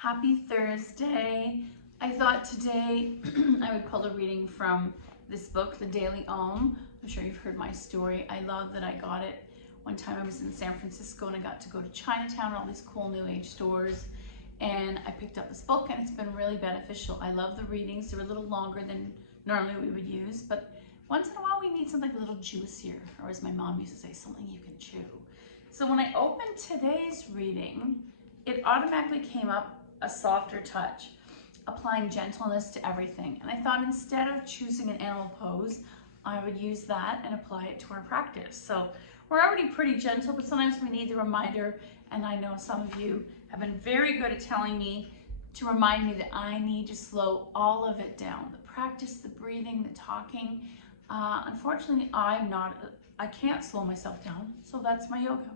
Happy Thursday. I thought today I would pull a reading from this book, The Daily Om. I'm sure you've heard my story. I love that I got it. One time I was in San Francisco and I got to go to Chinatown, all these cool new age stores, and I picked up this book and it's been really beneficial. I love the readings. They're a little longer than normally we would use, but once in a while we need something a little juicier, or as my mom used to say, something you can chew. So when I opened today's reading, it automatically came up a softer touch, applying gentleness to everything. And I thought instead of choosing an animal pose, I would use that and apply it to our practice. So we're already pretty gentle, but sometimes we need the reminder. And I know some of you have been very good at telling me to remind me that I need to slow all of it down. The practice, the breathing, the talking. Unfortunately, I can't slow myself down. So that's my yoga.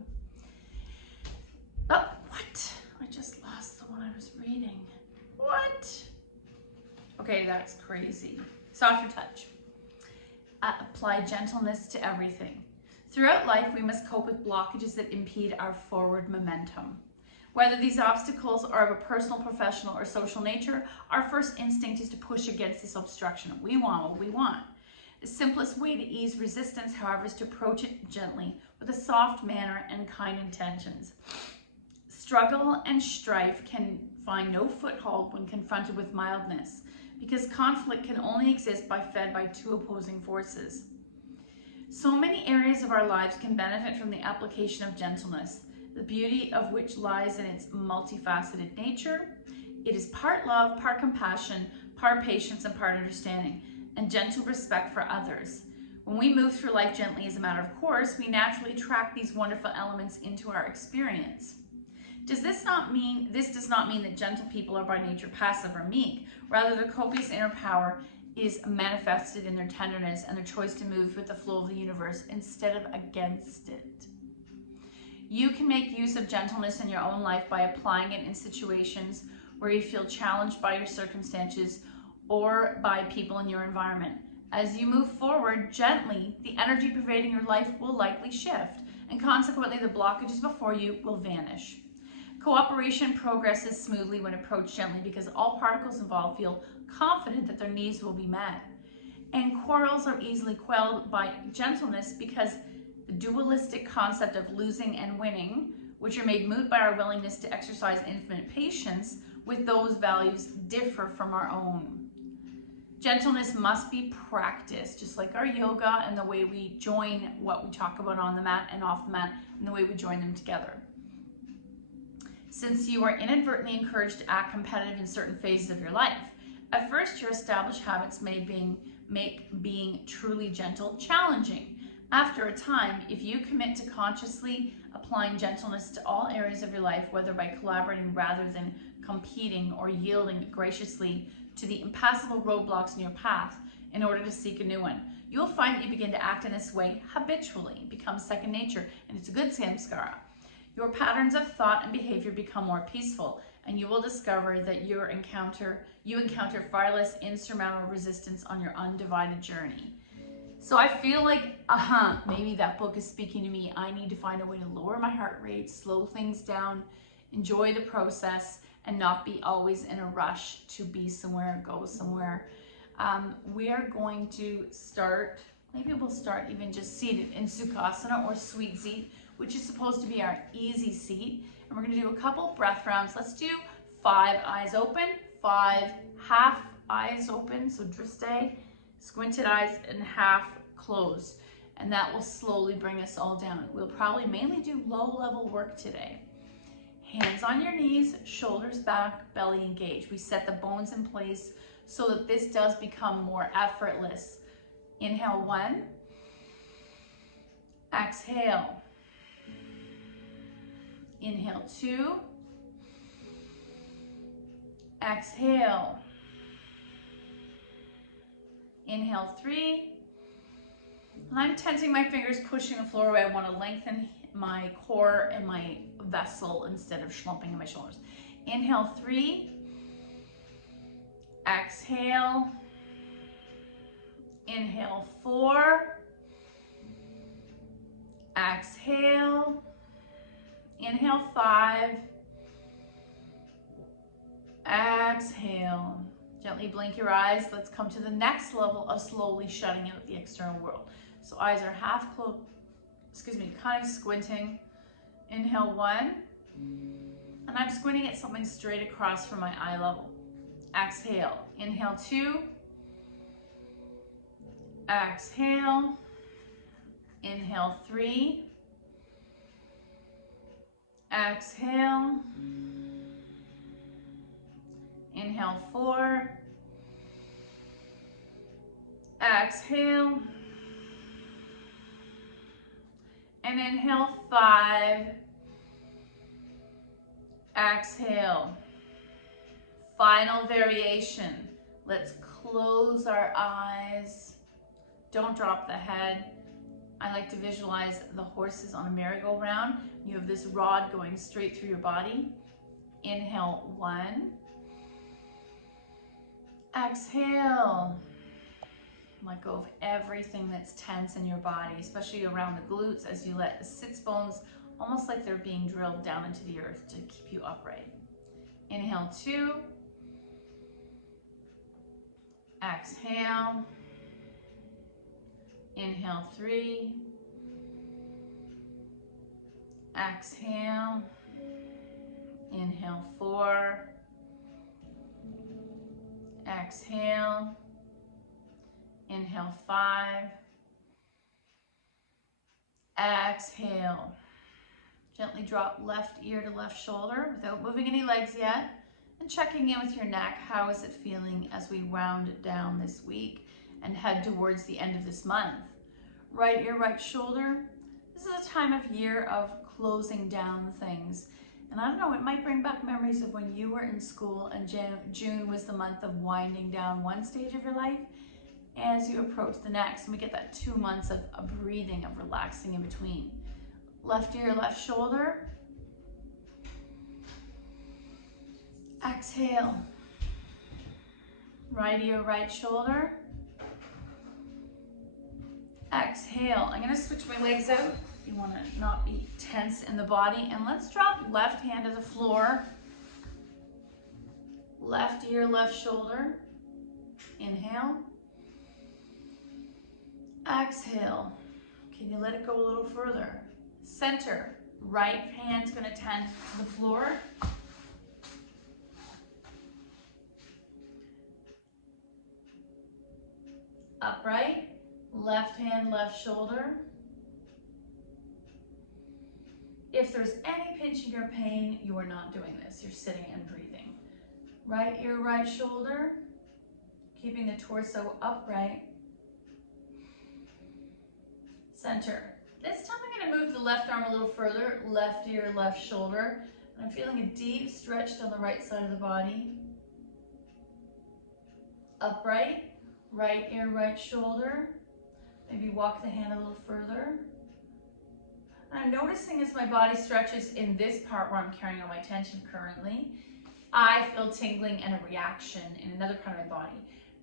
Oh, what? I just lost the one I was reading. What? Okay, that's crazy. Softer touch. Apply gentleness to everything. Throughout life, we must cope with blockages that impede our forward momentum. Whether these obstacles are of a personal, professional, or social nature, our first instinct is to push against this obstruction. We want what we want. The simplest way to ease resistance, however, is to approach it gently with a soft manner and kind intentions. Struggle and strife can find no foothold when confronted with mildness, because conflict can only exist fed by two opposing forces. So many areas of our lives can benefit from the application of gentleness, the beauty of which lies in its multifaceted nature. It is part love, part compassion, part patience, and part understanding, and gentle respect for others. When we move through life gently as a matter of course, we naturally attract these wonderful elements into our experience. This does not mean that gentle people are by nature passive or meek. Rather, their copious inner power is manifested in their tenderness and their choice to move with the flow of the universe instead of against it. You can make use of gentleness in your own life by applying it in situations where you feel challenged by your circumstances or by people in your environment. As you move forward gently, the energy pervading your life will likely shift, and consequently the blockages before you will vanish. Cooperation progresses smoothly when approached gently because all particles involved feel confident that their needs will be met. And quarrels are easily quelled by gentleness because the dualistic concept of losing and winning, which are made moot by our willingness to exercise infinite patience with those values, differ from our own. Gentleness must be practiced, just like our yoga and the way we join what we talk about on the mat and off the mat and the way we join them together. Since you are inadvertently encouraged to act competitive in certain phases of your life, at first your established habits may make being truly gentle challenging. After a time, if you commit to consciously applying gentleness to all areas of your life, whether by collaborating rather than competing or yielding graciously to the impassable roadblocks in your path in order to seek a new one, you'll find that you begin to act in this way habitually, becomes second nature, and it's a good samskara. Your patterns of thought and behavior become more peaceful, and you will discover that you encounter far less insurmountable resistance on your undivided journey. So I feel like, maybe that book is speaking to me. I need to find a way to lower my heart rate, slow things down, enjoy the process, and not be always in a rush to be somewhere, go somewhere. We are going to start, maybe we'll start even just seated in Sukhasana or sweet seat, which is supposed to be our easy seat. And we're going to do a couple breath rounds. Let's do 5 eyes open, 5 half eyes open, so driste, squinted eyes, and half closed. And that will slowly bring us all down. We'll probably mainly do low-level work today. Hands on your knees, shoulders back, belly engaged. We set the bones in place so that this does become more effortless. Inhale 1, exhale. Inhale 2, exhale. Inhale 3, and I'm tensing my fingers, pushing the floor away. I want to lengthen my core and my vessel instead of slumping in my shoulders. Inhale 3, exhale. Inhale 4, exhale. Inhale 5, Exhale. Gently blink your eyes. Let's come to the next level of slowly shutting out the external world. So eyes are half closed, kind of squinting. Inhale 1. And I'm squinting at something straight across from my eye level. Exhale. Inhale 2. Exhale. Inhale 3. Exhale. Inhale 4. Exhale. And inhale 5. Exhale. Final variation. Let's close our eyes. Don't drop the head. I like to visualize the horses on a merry-go-round. You have this rod going straight through your body. Inhale 1. Exhale. Let go of everything that's tense in your body, especially around the glutes as you let the sits bones almost like they're being drilled down into the earth to keep you upright. Inhale 2. Exhale. Inhale 3. Exhale. Inhale 4. Exhale. Inhale 5. Exhale. Gently drop left ear to left shoulder without moving any legs yet. And checking in with your neck. How is it feeling as we round it down this week and head towards the end of this month? Right ear, right shoulder. This is a time of year of closing down things. And I don't know, it might bring back memories of when you were in school and June was the month of winding down one stage of your life as you approach the next. And we get that 2 months of breathing, of relaxing in between. Left ear, left shoulder. Exhale. Right ear, right shoulder. Exhale. I'm going to switch my legs out. You want to not be tense in the body. And let's drop left hand to the floor. Left ear, left shoulder. Inhale. Exhale. Can you let it go a little further? Center. Right hand's going to tend to the floor. Upright. Left hand, left shoulder. If there's any pinching or pain, you are not doing this. You're sitting and breathing. Right ear, right shoulder. Keeping the torso upright. Center. This time I'm going to move the left arm a little further. Left ear, left shoulder. And I'm feeling a deep stretch down the right side of the body. Upright. Right ear, right shoulder. Maybe walk the hand a little further. And I'm noticing as my body stretches in this part where I'm carrying all my tension currently, I feel tingling and a reaction in another part of my body.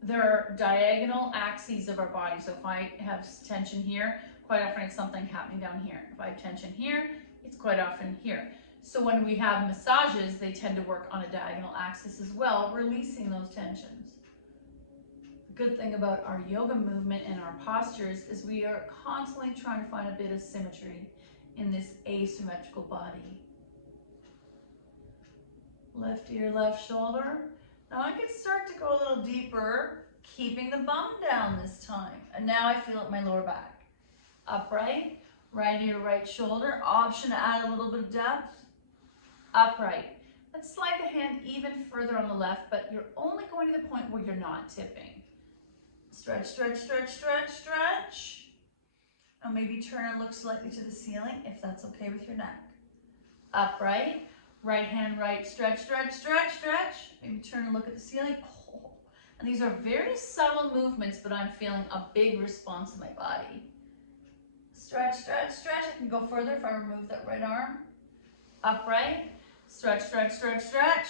There are diagonal axes of our body. So if I have tension here, quite often it's something happening down here. If I have tension here, it's quite often here. So when we have massages, they tend to work on a diagonal axis as well, releasing those tensions. Good thing about our yoga movement and our postures is we are constantly trying to find a bit of symmetry in this asymmetrical body. Left ear, left shoulder. Now I can start to go a little deeper, keeping the bum down this time. And now I feel it in my lower back. Upright, right ear, right shoulder. Option to add a little bit of depth. Upright. Let's slide the hand even further on the left, but you're only going to the point where you're not tipping. Stretch, stretch, stretch, stretch, stretch. And maybe turn and look slightly to the ceiling if that's okay with your neck. Upright, right hand, right, stretch, stretch, stretch, stretch. Maybe turn and look at the ceiling. Oh. And these are very subtle movements, but I'm feeling a big response in my body. Stretch, stretch, stretch. I can go further if I remove that right arm. Upright, stretch, stretch, stretch, stretch.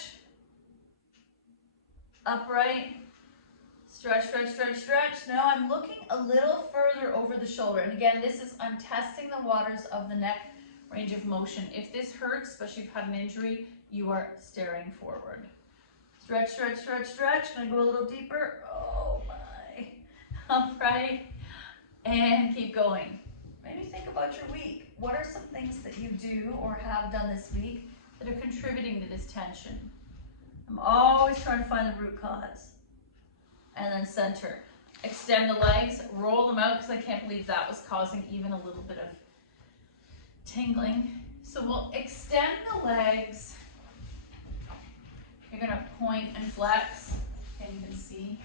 Upright. Stretch, stretch, stretch, stretch. Now I'm looking a little further over the shoulder. And again, I'm testing the waters of the neck range of motion. If this hurts, especially if you've had an injury, you are staring forward. Stretch, stretch, stretch, stretch. Gonna go a little deeper. Oh my. Upright. And keep going. Maybe think about your week. What are some things that you do or have done this week that are contributing to this tension? I'm always trying to find the root cause. And then center. Extend the legs, roll them out, because I can't believe that was causing even a little bit of tingling. So we'll extend the legs. You're gonna point and flex, and you can see.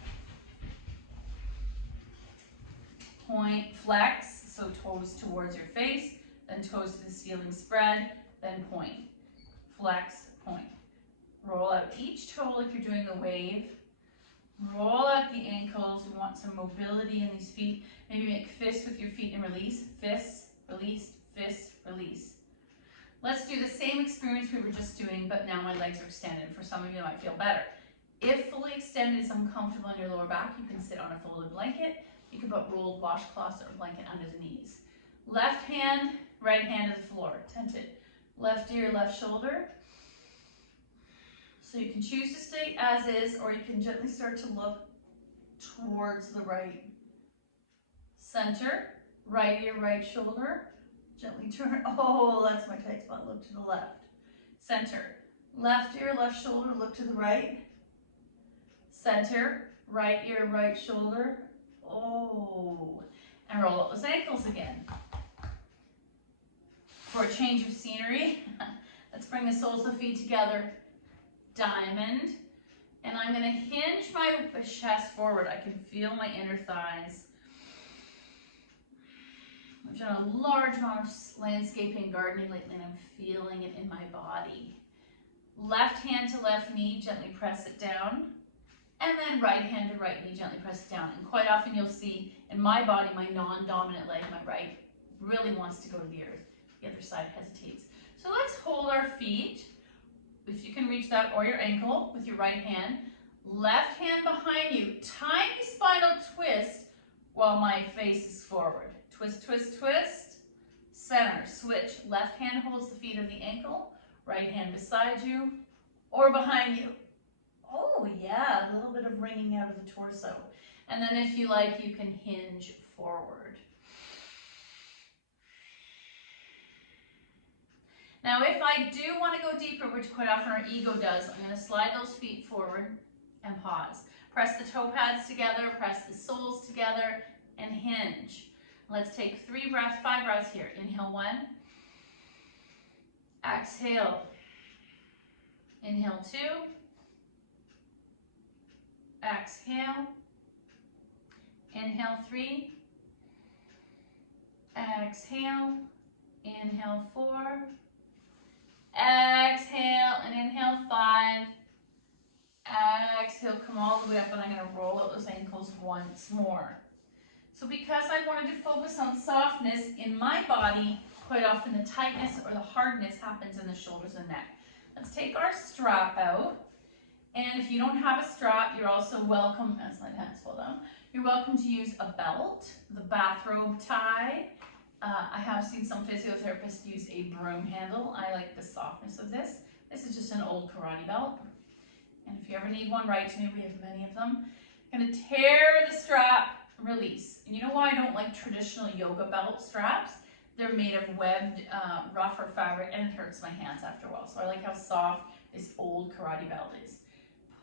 Point, flex, so toes towards your face, then toes to the ceiling spread, then point. Flex, point. Roll out each toe like you're doing the wave. Roll out the ankles. We want some mobility in these feet. Maybe make fists with your feet and release. Fists, release, fists, release. Let's do the same experience we were just doing, but now my legs are extended. For some of you, it might feel better. If fully extended is uncomfortable on your lower back, you can sit on a folded blanket. You can put rolled washcloths or a blanket under the knees. Left hand, right hand to the floor, tented. Left ear, left shoulder. So you can choose to stay as is, or you can gently start to look towards the right. Center, right ear, right shoulder. Gently turn, oh, that's my tight spot, look to the left. Center, left ear, left shoulder, look to the right. Center, right ear, right shoulder. Oh, and roll up those ankles again. For a change of scenery, let's bring the soles of the feet together. Diamond, and I'm going to hinge my chest forward. I can feel my inner thighs. I've done a large amount of landscaping gardening lately, and I'm feeling it in my body. Left hand to left knee, gently press it down, and then right hand to right knee, gently press it down. And quite often you'll see in my body, my non-dominant leg, my right, really wants to go to the earth. The other side hesitates. So let's hold our feet. If you can reach that, or your ankle with your right hand. Left hand behind you, tiny spinal twist while my face is forward. Twist, twist, twist. Center, switch. Left hand holds the feet of the ankle, right hand beside you or behind you. Oh yeah, a little bit of wringing out of the torso. And then if you like, you can hinge forward. Now, if I do want to go deeper, which quite often our ego does, I'm going to slide those feet forward and pause. Press the toe pads together, press the soles together, and hinge. Let's take 5 breaths here. Inhale 1. Exhale. Inhale 2. Exhale. Inhale 3. Exhale. Inhale 4. Exhale and inhale 5. Exhale, come all the way up, and I'm going to roll out those ankles once more. So because I wanted to focus on softness in my body, quite often the tightness or the hardness happens in the shoulders and neck. Let's take our strap out. And if you don't have a strap, you're also welcome, as my hands fall down, you're welcome to use a belt, the bathrobe tie. I have seen some physiotherapists use a broom handle. I like the softness of this. This is just an old karate belt. And if you ever need one, write to me. We have many of them. I'm going to tear the strap, release. And you know why I don't like traditional yoga belt straps? They're made of webbed, rougher fabric, and it hurts my hands after a while. So I like how soft this old karate belt is.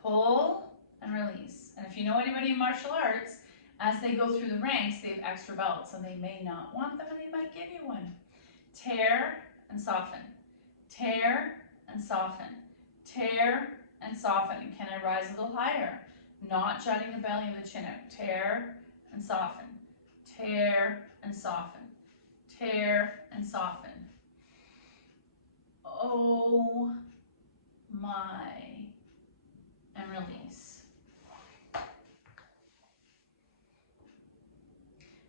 Pull and release. And if you know anybody in martial arts, as they go through the ranks, they have extra belts, and they may not want them, and they might give you one. Tear and soften. Tear and soften. Tear and soften. And can I rise a little higher? Not jutting the belly and the chin out. Tear and soften. Tear and soften. Tear and soften. Oh my. And release.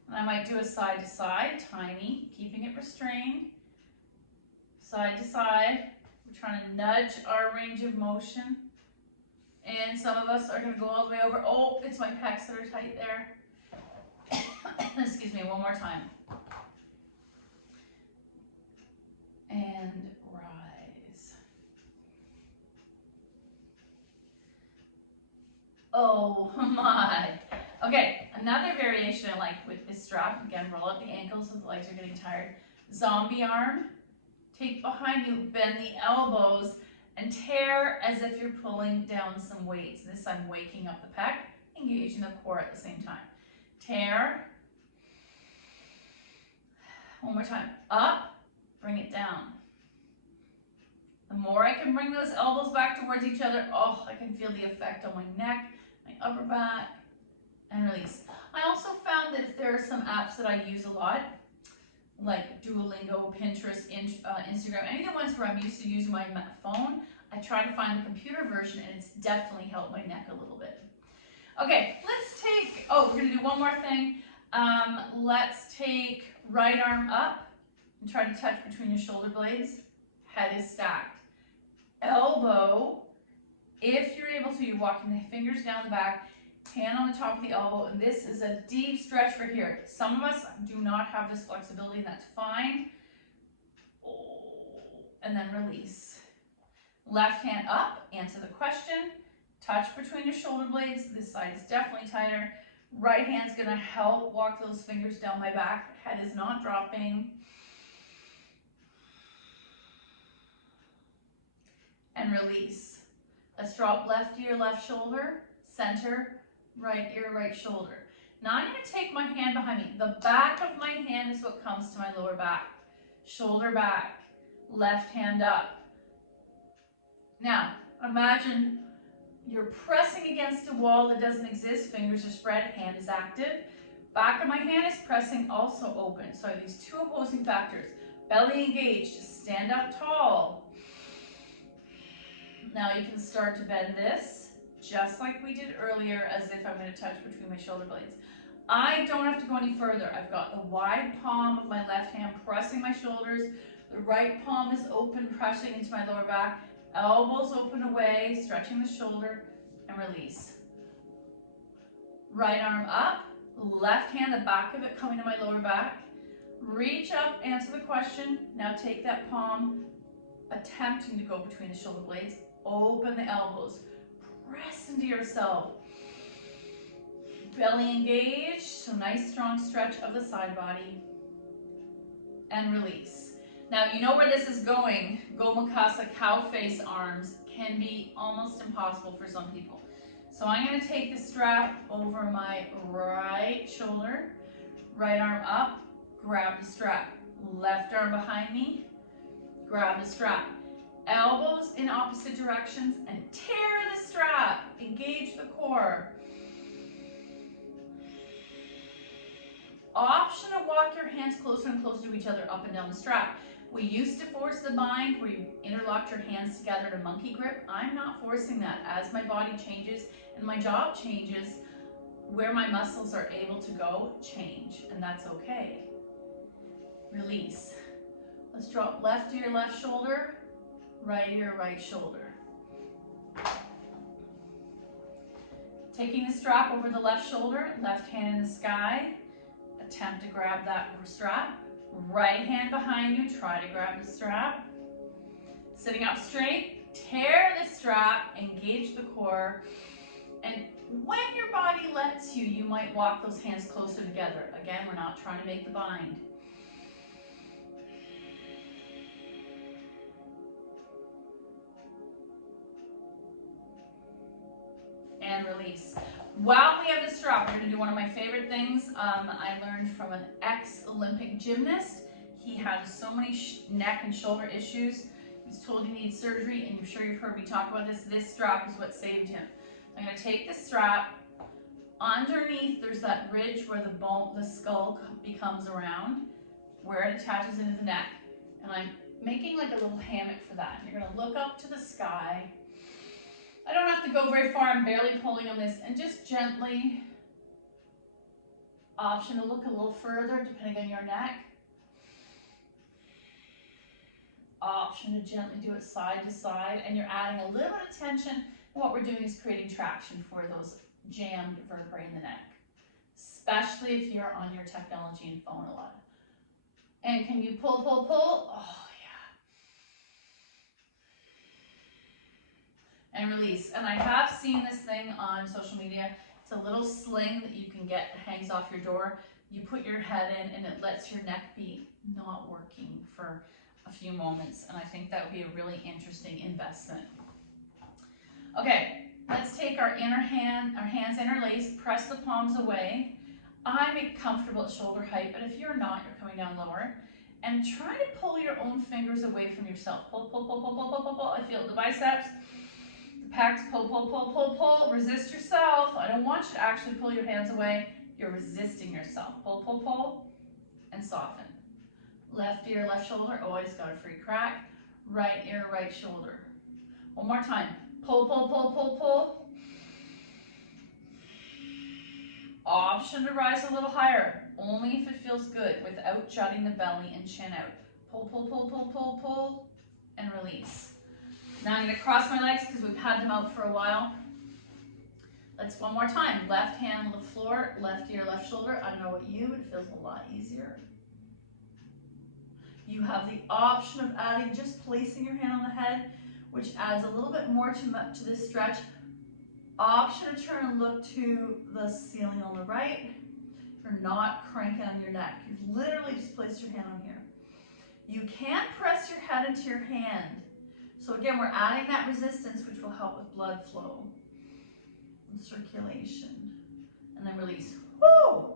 And I might do a side to side, tiny, keeping it restrained. Side to side. We're trying to nudge our range of motion. And some of us are going to go all the way over. Oh, it's my pecs that are tight there. Excuse me, one more time. And rise. Oh my. Okay, another variation I like with this strap. Again, roll up the ankles if the legs are getting tired. Zombie arm. Take behind you, bend the elbows, and tear as if you're pulling down some weights. This I'm waking up the pec, engaging the core at the same time. Tear. One more time. Up, bring it down. The more I can bring those elbows back towards each other, oh, I can feel the effect on my neck, my upper back, and release. I also found that if there are some apps that I use a lot, like Duolingo, Pinterest, Instagram, any of the ones where I'm used to using my phone, I try to find the computer version, and it's definitely helped my neck a little bit. Okay, let's take, oh, we're gonna do one more thing. Let's take right arm up and try to touch between your shoulder blades. Head is stacked. Elbow, if you're able to, you're walking the fingers down the back, hand on the top of the elbow, and this is a deep stretch for here. Some of us do not have this flexibility, and that's fine. And then release. Left hand up, answer the question. Touch between your shoulder blades. This side is definitely tighter. Right hand's gonna help walk those fingers down my back. Head is not dropping. And release. Let's drop left ear, left shoulder, center, right ear, right shoulder. Now I'm going to take my hand behind me. The back of my hand is what comes to my lower back. Shoulder back, left hand up. Now imagine you're pressing against a wall that doesn't exist. Fingers are spread, hand is active. Back of my hand is pressing, also open. So I have these two opposing factors. Belly engaged, stand up tall. Now you can start to bend this, just like we did earlier, as if I'm going to touch between my shoulder blades. I don't have to go any further. I've got the wide palm of my left hand pressing my shoulders. The right palm is open, pressing into my lower back. Elbows open away, stretching the shoulder, and release. Right arm up, left hand, the back of it coming to my lower back. Reach up, answer the question. Now take that palm, attempting to go between the shoulder blades. Open the elbows, press into yourself. Belly engaged, so nice strong stretch of the side body. And release. Now you know where this is going. Gomukhasa cow face arms can be almost impossible for some people. So I'm going to take the strap over my right shoulder, right arm up, grab the strap. Left arm behind me, grab the strap. Elbows in opposite directions and tear the strap. Engage the core. Option to walk your hands closer and closer to each other up and down the strap. We used to force the bind where you interlocked your hands together in a monkey grip. I'm not forcing that. As my body changes and my job changes, where my muscles are able to go change, and that's okay. Release. Let's drop left ear, left shoulder, right ear, right shoulder. Taking the strap over the left shoulder, left hand in the sky, attempt to grab that strap. Right hand behind you, try to grab the strap. Sitting up straight, tear the strap, engage the core, and when your body lets you, you might walk those hands closer together. Again, we're not trying to make the bind. And release. While we have the strap, we're going to do one of my favorite things I learned from an ex-Olympic gymnast. He had so many neck and shoulder issues. He was told he needed surgery, and I'm sure you've heard me talk about this. This strap is what saved him. I'm going to take the strap. Underneath, there's that ridge where the skull becomes around, where it attaches into the neck. And I'm making like a little hammock for that. You're going to look up to the sky. I don't have to go very far. I'm barely pulling on this, and just gently, option to look a little further depending on your neck. Option to gently do it side to side, and you're adding a little bit of tension. What we're doing is creating traction for those jammed vertebrae in the neck, especially if you're on your technology and phone a lot. And can you pull, pull, pull? Oh, and release. And I have seen this thing on social media. It's a little sling that you can get, hangs off your door. You put your head in and it lets your neck be not working for a few moments. And I think that would be a really interesting investment. Okay, let's take our hands interlaced, press the palms away. I'm comfortable at shoulder height, but if you're not, you're coming down lower. And try to pull your own fingers away from yourself. Pull, pull, pull, pull, pull, pull, pull, pull. I feel the biceps, the pecs, pull, pull, pull, pull, pull. Resist yourself. I don't want you to actually pull your hands away. You're resisting yourself. Pull, pull, pull, and soften. Left ear, left shoulder. Oh, I just got a free crack. Right ear, right shoulder. One more time. Pull, pull, pull, pull, pull. Option to rise a little higher, only if it feels good, without jutting the belly and chin out. Pull, pull, pull, pull, pull, pull, and release. Now I'm going to cross my legs because we've had them out for a while. Let's one more time. Left hand on the floor, left ear, left shoulder. I don't know about you, it feels a lot easier. You have the option of adding, just placing your hand on the head, which adds a little bit more to this stretch. Option to turn and look to the ceiling on the right. You're not cranking on your neck. You've literally just placed your hand on here. You can't press your head into your hand. So again, we're adding that resistance, which will help with blood flow and circulation. And then release. Woo!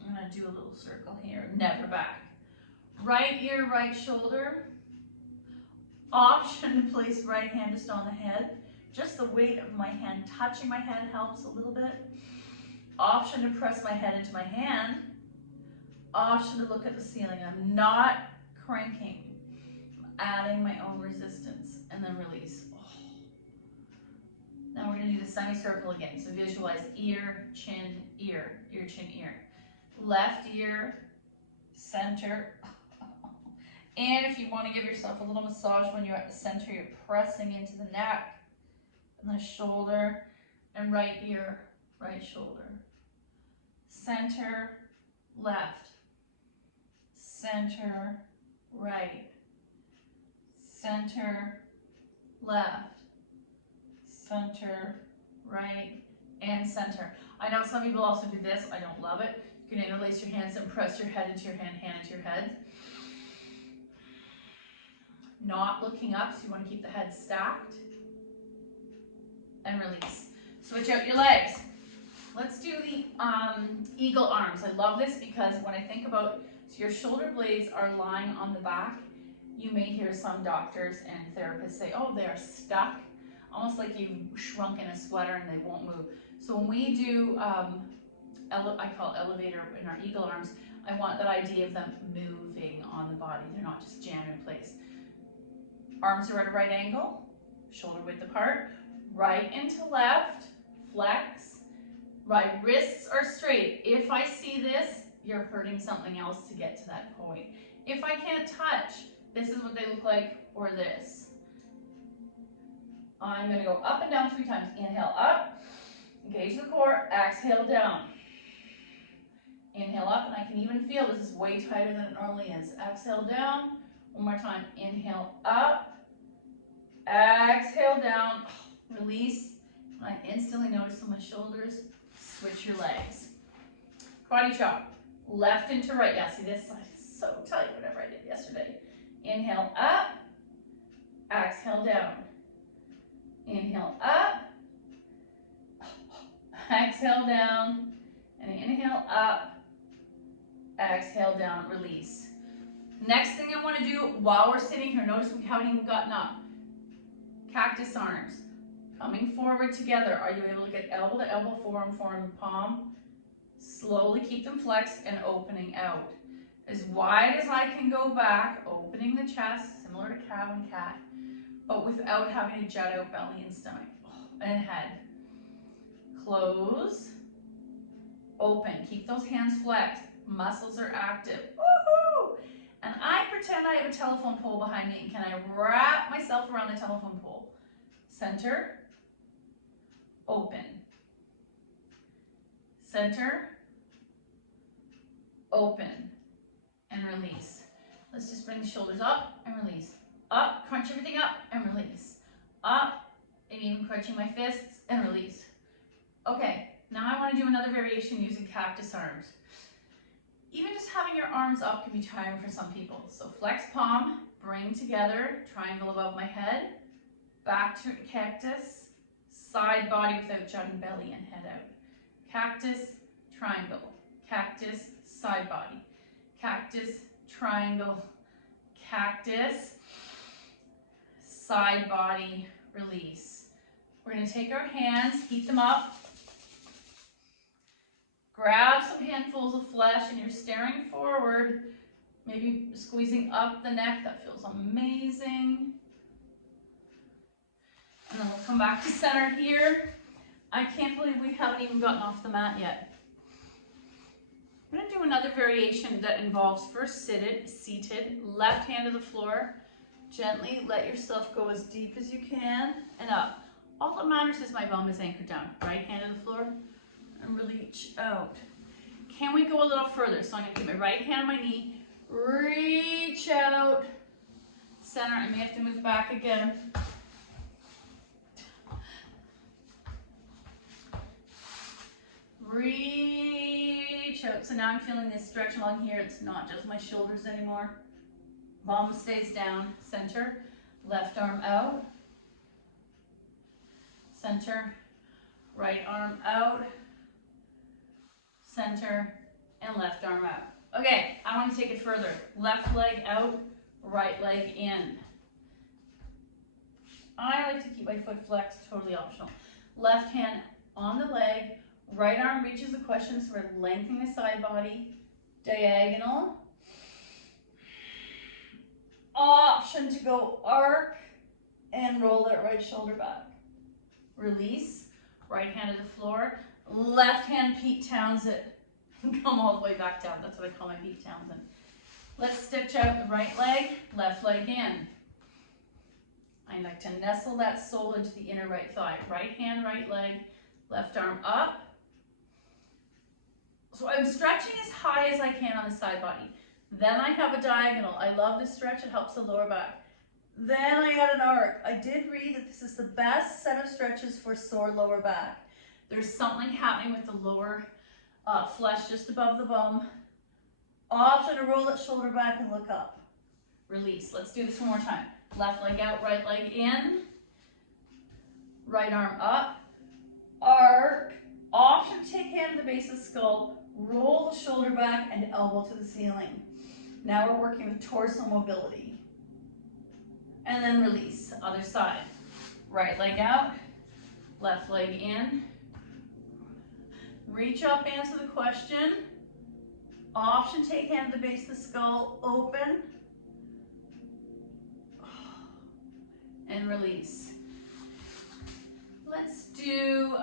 I'm going to do a little circle here. Never back. Right ear, right shoulder. Option to place right hand just on the head. Just the weight of my hand touching my head helps a little bit. Option to press my head into my hand. Option to look at the ceiling. I'm not cranking. I'm adding my own resistance. And then release. Oh. Now we're going to do the semicircle again. So visualize ear, chin, ear, ear, chin, ear. Left ear, center. And if you want to give yourself a little massage when you're at the center, you're pressing into the neck and the shoulder, and right ear, right shoulder. Center, left. Center, right. Center, left. Center, right, and center. I know some people also do this. I don't love it. You can interlace your hands and press your head into your hand, hand into your head. Not looking up, so you want to keep the head stacked. And release. Switch out your legs. Let's do the eagle arms. I love this because when I think about, so your shoulder blades are lying on the back. You may hear some doctors and therapists say, oh, they're stuck. Almost like you've shrunk in a sweater and they won't move. So when we do, I call it elevator in our eagle arms, I want that idea of them moving on the body. They're not just jammed in place. Arms are at a right angle, shoulder width apart, right into left, flex. Right wrists are straight. If I see this, you're hurting something else to get to that point. If I can't touch, this is what they look like, or this. I'm going to go up and down 3 times. Inhale up, engage the core, exhale down. Inhale up, and I can even feel this is way tighter than it normally is. Exhale down. One more time. Inhale up, exhale down, release. And I instantly notice on my shoulders. Switch your legs. Karate chop. Left into right. Yeah, see this side is so tight, whatever I did yesterday. Inhale up, exhale down. Inhale up, exhale down, and inhale up, exhale down, release. Next thing I want to do while we're sitting here, notice we haven't even gotten up. Cactus arms, coming forward together. Are you able to get elbow to elbow, forearm, palm? Slowly keep them flexed and opening out. As wide as I can go back, opening the chest, similar to cow and cat, but without having to jut out belly and stomach and head. Close, open. Keep those hands flexed. Muscles are active. Woohoo! And I pretend I have a telephone pole behind me, and can I wrap myself around the telephone pole? Center, open. Center, open, and release. Let's just bring the shoulders up and release. Up, crunch everything up and release. up, and even crunching my fists, and release. Okay, now I want to do another variation using cactus arms. Even just having your arms up can be tiring for some people. So flex palm, bring together, triangle above my head, back to cactus, side body without jutting belly and head out. Cactus, triangle, cactus, side body, cactus, triangle, cactus, side body, release. We're going to take our hands, heat them up, grab some handfuls of flesh, and you're staring forward, maybe squeezing up the neck. That feels amazing. And then we'll come back to center here. I can't believe we haven't even gotten off the mat yet. I'm going to do another variation that involves first seated, left hand to the floor. Gently let yourself go as deep as you can and up. All that matters is my bum is anchored down. Right hand to the floor and reach out. Can we go a little further? So I'm going to keep my right hand on my knee, reach out, center. I may have to move back again. Reach out. So now I'm feeling this stretch along here. It's not just my shoulders anymore. Bum stays down, center, left arm out, center, right arm out, center, and left arm out. Okay, I want to take it further. Left leg out, right leg in. I like to keep my foot flexed, totally optional. Left hand on the leg, right arm reaches the question, so we're lengthening the side body, diagonal. Option to go arc and roll that right shoulder back. Release, right hand to the floor, left hand Pete Townsend. Come all the way back down. That's what I call my Pete Townsend. Let's stitch out the right leg, left leg in. I like to nestle that sole into the inner right thigh. Right hand, right leg, left arm up. So I'm stretching as high as I can on the side body. Then I have a diagonal. I love this stretch. It helps the lower back. Then I got an arc. I did read that this is the best set of stretches for sore lower back. There's something happening with the lower flesh just above the bum. Option to roll that shoulder back and look up. Release. Let's do this one more time. Left leg out, right leg in. Right arm up. Arc. Option to take hand to the base of the skull. Roll the shoulder back and elbow to the ceiling. Now we're working with torso mobility. And then release. Other side. Right leg out. Left leg in. Reach up, answer the question. Option, take hand to the base of the skull. Open. And release. Let's do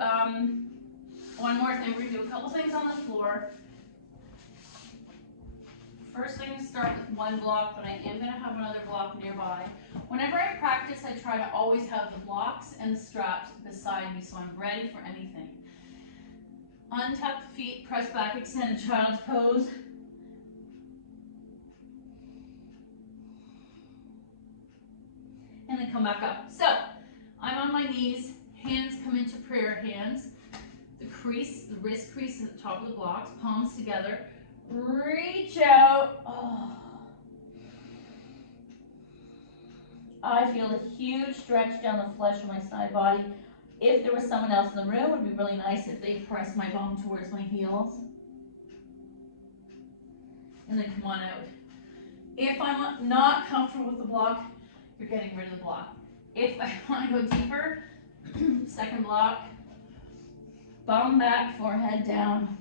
one more thing. We're going to do a couple things on the floor. First, I'm going to start with one block, but I am going to have another block nearby. Whenever I practice, I try to always have the blocks and the straps beside me so I'm ready for anything. Untap the feet, press back, extend child's pose. And then come back up. So, I'm on my knees, hands come into prayer hands. The crease, the wrist crease at the top of the blocks, palms together. Reach out. Oh. I feel a huge stretch down the flesh of my side body. If there was someone else in the room, it would be really nice if they pressed my bum towards my heels. And then come on out. If I'm not comfortable with the block, you're getting rid of the block. If I want to go deeper, second block, bum back, forehead down.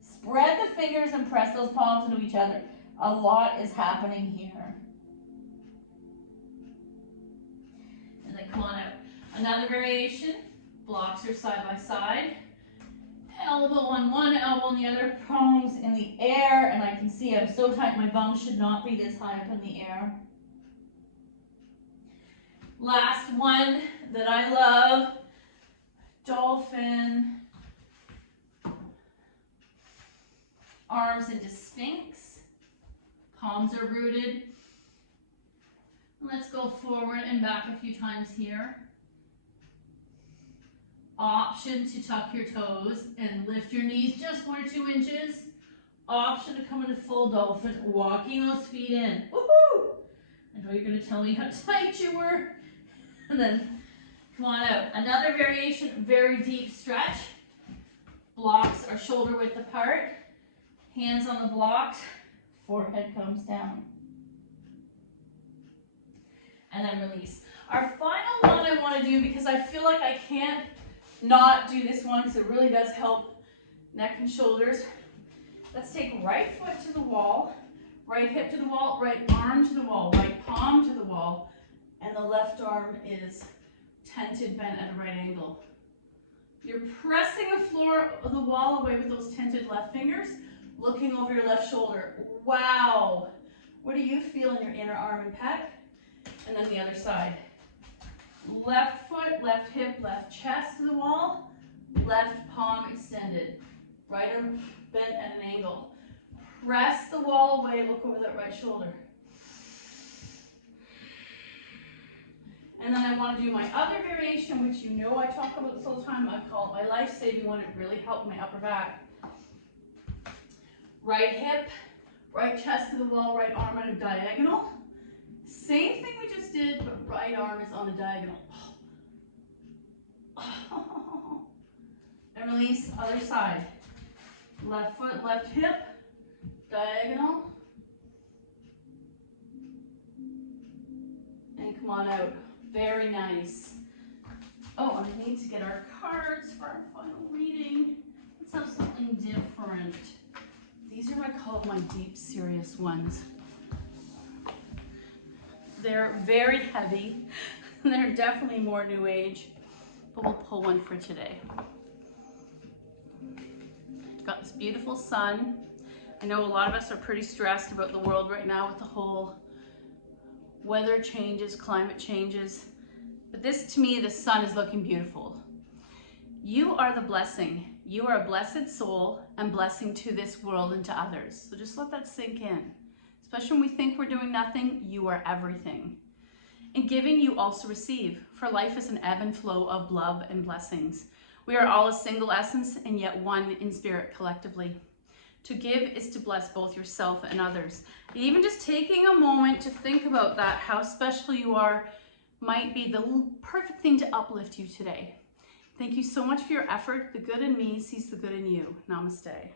Spread the fingers and press those palms into each other. A lot is happening here. And then come on out. Another variation, blocks are side by side. Elbow on one, elbow on the other, palms in the air, and I can see I'm so tight my bum should not be this high up in the air. Last one that I love, dolphin. Arms into sphinx, palms are rooted. Let's go forward and back a few times here. Option to tuck your toes and lift your knees just 1 or 2 inches. Option to come into full dolphin, walking those feet in. Woohoo! I know you're going to tell me how tight you were. And then come on out. Another variation, very deep stretch. Blocks are shoulder width apart. Hands on the blocks. Forehead comes down. And then release. Our final one I want to do, because I feel like I can't not do this one because it really does help neck and shoulders. Let's take right foot to the wall, right hip to the wall, right arm to the wall, right palm to the wall, and the left arm is tented, bent at a right angle. You're pressing the floor of the wall away with those tented left fingers, looking over your left shoulder. Wow! What do you feel in your inner arm and pec? And then the other side. Left foot, left hip, left chest to the wall, left palm extended, right arm bent at an angle. Press the wall away, look over that right shoulder. And then I want to do my other variation, which you know I talk about this all the time. I call it my life-saving one. It really helped my upper back. Right hip, right chest to the wall, right arm at a diagonal. Same thing we just did, but right arm is on the diagonal. And release, other side. Left foot, left hip, diagonal. And come on out. Very nice. Oh, and I need to get our cards for our final reading. Let's have something different. These are what I call my deep, serious ones. They're very heavy. They're definitely more new age, but we'll pull one for today. Got this beautiful sun. I know a lot of us are pretty stressed about the world right now with the whole weather changes, climate changes. But this, to me, the sun is looking beautiful. You are the blessing. You are a blessed soul and blessing to this world and to others. So just let that sink in. Especially when we think we're doing nothing, you are everything. In giving, you also receive, for life is an ebb and flow of love and blessings. We are all a single essence and yet one in spirit collectively. To give is to bless both yourself and others. And even just taking a moment to think about that, how special you are, might be the perfect thing to uplift you today. Thank you so much for your effort. The good in me sees the good in you. Namaste.